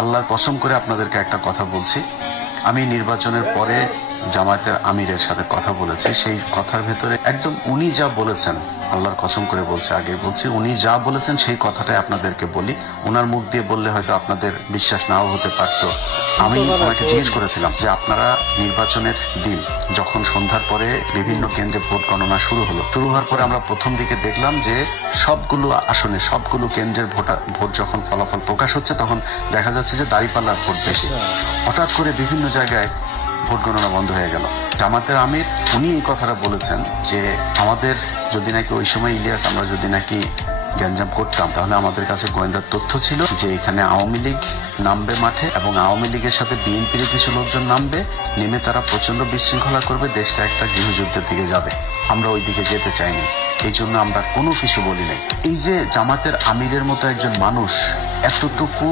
আল্লাহর কসম করে আপনাদেরকে একটা কথা বলছি, আমি নির্বাচনের পরে জামায়াতের আমিরের সাথে কথা বলেছি। সেই কথার ভেতরে একদম উনি যা বলেছেন, আল্লাহর কসম করে বলছি, আগে বলছি, উনি যা বলেছেন সেই কথাটাই আপনাদেরকে বলি। ওনার মুখ দিয়ে বললে হয়তো আপনাদের বিশ্বাস নাও হতে পারতো। আমি ওনাকে জিজ্ঞেস করেছিলাম যে আপনারা নির্বাচনের দিন যখন সন্ধ্যার পরে বিভিন্ন কেন্দ্রে ভোট গণনা শুরু হওয়ার পরে আমরা প্রথম দিকে দেখলাম যে সবগুলো আসনে সবগুলো কেন্দ্রের ভোট যখন ফলাফল প্রকাশ হচ্ছে তখন দেখা যাচ্ছে যে দাঁড়িপাল্লার ভোট বেশি। হঠাৎ করে বিভিন্ন জায়গায় ভোট গণনা বন্ধ হয়ে গেল। জামাতের আমির উনি এই কথাটা বলেছেন যে আমাদের যদি নাকি ওই সময় ইলিয়াস আমরা যদি নাকি গ্যাঞ্জাম করতাম তাহলে আমাদের কাছে গোয়েন্দার তথ্য ছিল যে এখানে আওয়ামী লীগ নামবে মাঠে এবং আওয়ামী লীগের সাথে বিএনপির কিছু লোকজন নামবে, নেমে তারা প্রচন্ড বিশৃঙ্খলা করবে, দেশটা একটা গৃহযুদ্ধের দিকে যাবে। আমরা ওই দিকে যেতে চাইনি, এই জন্য আমরা কোনো কিছু বলি নাই। এই যে জামাতের আমিরের মতো একজন মানুষ এতটুকু